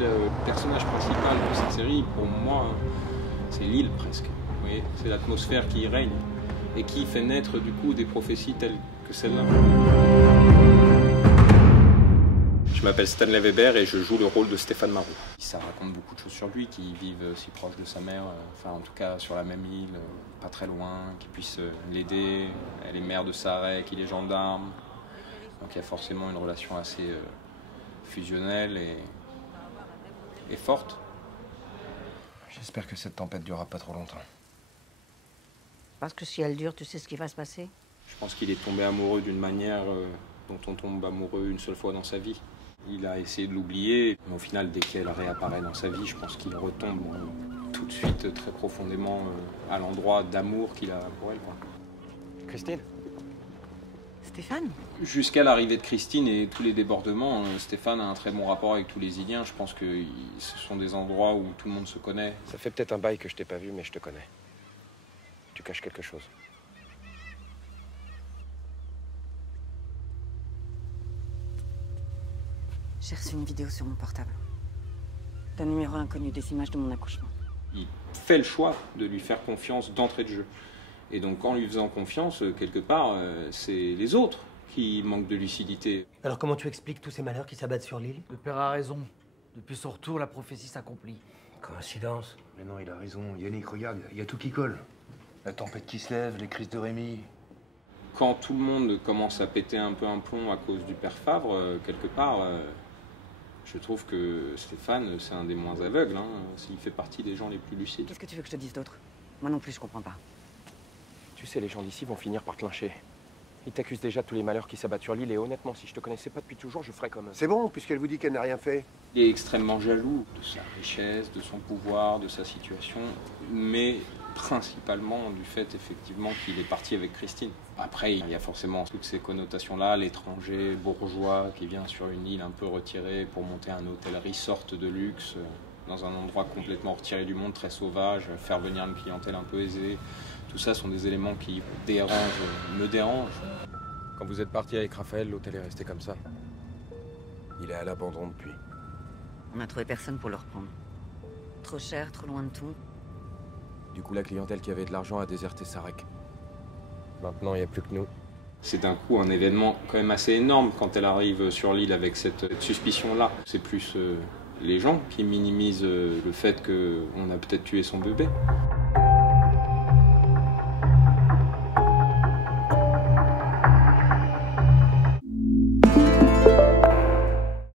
Le personnage principal de cette série, pour moi, c'est l'île presque. Vous voyez, c'est l'atmosphère qui y règne et qui fait naître du coup des prophéties telles que celle-là. Je m'appelle Stanley Weber et je joue le rôle de Stéphane Marou. Ça raconte beaucoup de choses sur lui, qu'il vive si proche de sa mère, enfin en tout cas sur la même île, pas très loin, qu'il puisse l'aider. Elle est mère de Sarek, il est gendarme. Donc il y a forcément une relation assez fusionnelle et forte. J'espère que cette tempête durera pas trop longtemps. Parce que si elle dure, tu sais ce qui va se passer? Je pense qu'il est tombé amoureux d'une manière dont on tombe amoureux une seule fois dans sa vie. Il a essayé de l'oublier, mais au final, dès qu'elle réapparaît dans sa vie, je pense qu'il retombe tout de suite très profondément à l'endroit d'amour qu'il a pour elle. Christine? Stéphane? Jusqu'à l'arrivée de Christine et tous les débordements, Stéphane a un très bon rapport avec tous les Iliens. Je pense que ce sont des endroits où tout le monde se connaît. Ça fait peut-être un bail que je t'ai pas vu, mais je te connais. Tu caches quelque chose. J'ai reçu une vidéo sur mon portable. D'un numéro inconnu, des images de mon accouchement. Il fait le choix de lui faire confiance d'entrée de jeu. Et donc en lui faisant confiance, quelque part, c'est les autres qui manquent de lucidité. Alors comment tu expliques tous ces malheurs qui s'abattent sur l'île? Le père a raison. Depuis son retour, la prophétie s'accomplit. Coïncidence? Mais non, il a raison. Yannick, regarde, il y a tout qui colle. La tempête qui se lève, les crises de Rémi. Quand tout le monde commence à péter un peu un plomb à cause du père Favre, quelque part, je trouve que Stéphane, c'est un des moins aveugles. Il fait partie des gens les plus lucides. Qu'est-ce que tu veux que je te dise d'autre? Moi non plus, je comprends pas. Tu sais, les gens d'ici vont finir par te lyncher. Ils t'accusent déjà de tous les malheurs qui s'abattent sur l'île et honnêtement, si je te connaissais pas depuis toujours, je ferais comme eux. C'est bon, puisqu'elle vous dit qu'elle n'a rien fait. Il est extrêmement jaloux de sa richesse, de son pouvoir, de sa situation, mais principalement du fait effectivement qu'il est parti avec Christine. Après, il y a forcément toutes ces connotations-là, l'étranger bourgeois qui vient sur une île un peu retirée pour monter un hôtel resort de luxe dans un endroit complètement retiré du monde, très sauvage, faire venir une clientèle un peu aisée. Tout ça sont des éléments qui me dérangent. Quand vous êtes parti avec Raphaël, l'hôtel est resté comme ça. Il est à l'abandon depuis. On n'a trouvé personne pour le reprendre. Trop cher, trop loin de tout. Du coup, la clientèle qui avait de l'argent a déserté Sarek. Maintenant, il n'y a plus que nous. C'est d'un coup un événement quand même assez énorme quand elle arrive sur l'île avec cette suspicion-là. C'est plus les gens qui minimisent le fait qu'on a peut-être tué son bébé.